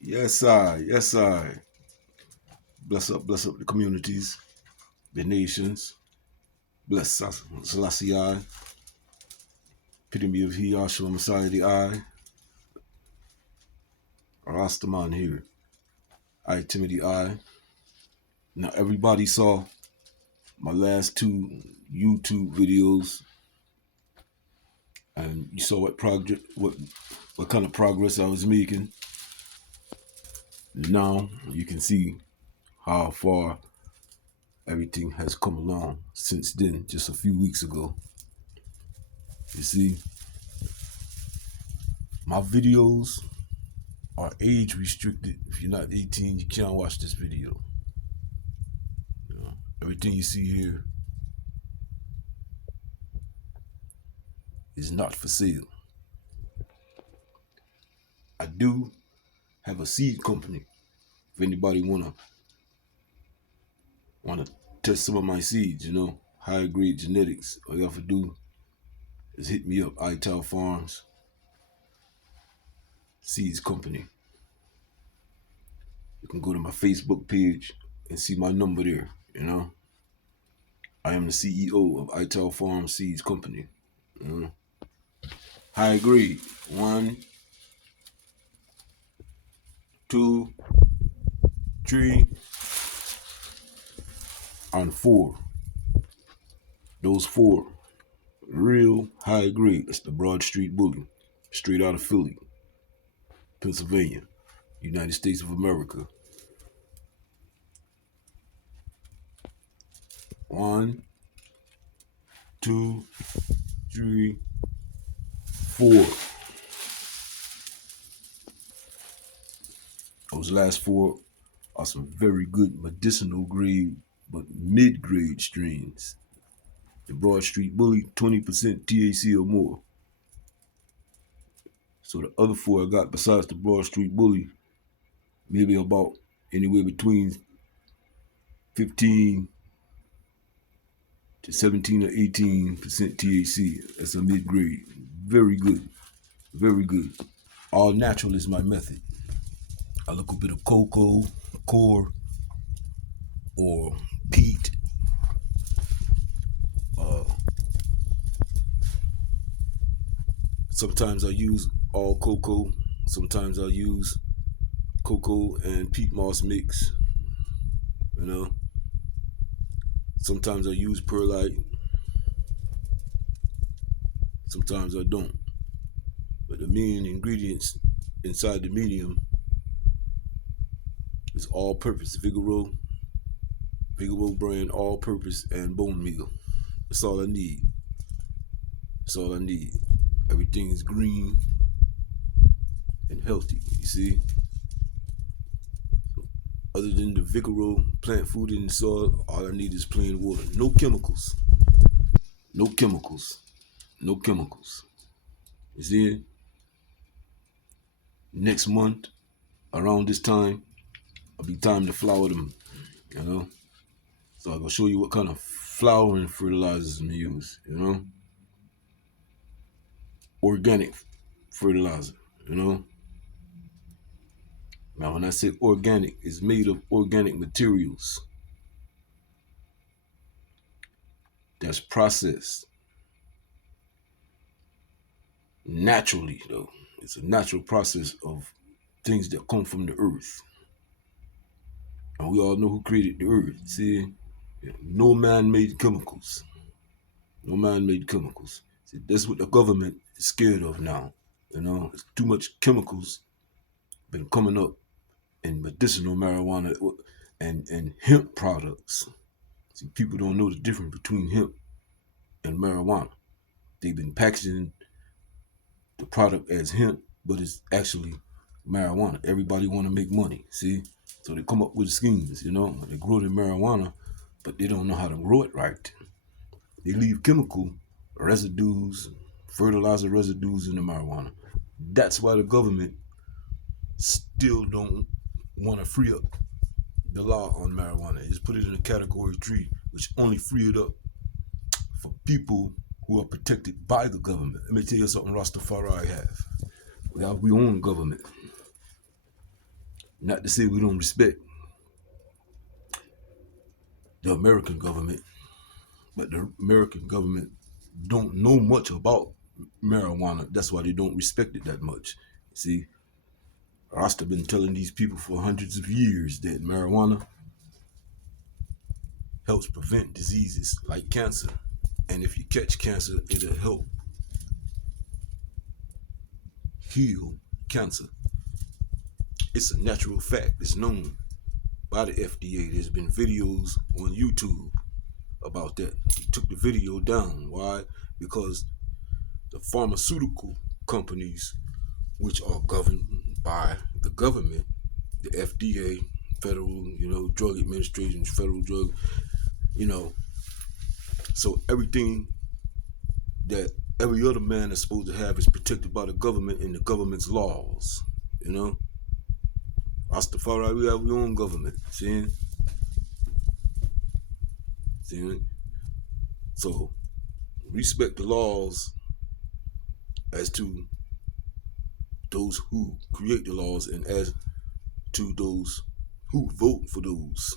Yes, I. Yes, I. Bless up the communities, the nations. Bless us, Selassie I. Epitome of He, Ashua Messiah the I. Rastaman here. I, Timothy I. Now, everybody saw my last two YouTube videos, and you saw what kind of progress I was making. Now, you can see how far everything has come along since then, just a few weeks ago. You see, my videos are age restricted. If you're not 18, you can't watch this video. Everything you see here is not for sale. I do have a seed company. If anybody wanna test some of my seeds, higher grade genetics, all you have to do is hit me up, Ital Farms Seeds Company. You can go to my Facebook page and see my number there, I am the CEO of Ital Farms Seeds Company. High grade. 1, 2, 3, and 4. Those 4 real high grade. That's the Broad Street Bully, straight out of Philly, Pennsylvania, United States of America. 1, 2, 3, 4. Those last 4 are some very good medicinal grade, but mid-grade strains. The Broad Street Bully, 20% THC or more. So the other 4 I got besides the Broad Street Bully, maybe about anywhere between 15 to 17 or 18% THC. That's a mid-grade. Very good. Very good. All natural is my method. I look a bit of cocoa, core, or peat. Sometimes I use all cocoa. Sometimes I use cocoa and peat moss mix. Sometimes I use perlite. Sometimes I don't. But the main ingredients inside the medium is all-purpose Vigoro brand all-purpose and bone meal. That's all I need. That's all I need. Everything is green and healthy, you see? So other than the Vigoro plant food in the soil, all I need is plain water. No chemicals. No chemicals. No chemicals. You see? Next month, around this time, it'll be time to flower them, So I'm gonna show you what kind of flowering fertilizers I'm gonna use, Organic fertilizer, Now when I say organic, it's made of organic materials that's processed naturally, though. It's a natural process of things that come from the earth. And we all know who created the earth. See, no man-made chemicals. No man-made chemicals. See, that's what the government is scared of now. It's too much chemicals been coming up in medicinal marijuana and hemp products. See, people don't know the difference between hemp and marijuana. They've been packaging the product as hemp, but it's actually marijuana. Everybody want to make money, see? So they come up with schemes, They grow the marijuana, but they don't know how to grow it right. They leave chemical residues, fertilizer residues in the marijuana. That's why the government still don't want to free up the law on marijuana. Just put it in a category 3, which only free it up for people who are protected by the government. Let me tell you something Rastafari have. We own government. Not to say we don't respect the American government, but the American government don't know much about marijuana. That's why they don't respect it that much. See, Rasta been telling these people for hundreds of years that marijuana helps prevent diseases like cancer. And if you catch cancer, it'll help heal cancer. It's a natural fact. It's known by the FDA. There's been videos on YouTube about that. They took the video down. Why? Because the pharmaceutical companies, which are governed by the government, the FDA, Federal, Drug Administration, Federal Drug, so everything that every other man is supposed to have is protected by the government and the government's laws. Rastafari, we have our own government. See? So respect the laws as to those who create the laws and as to those who vote for those.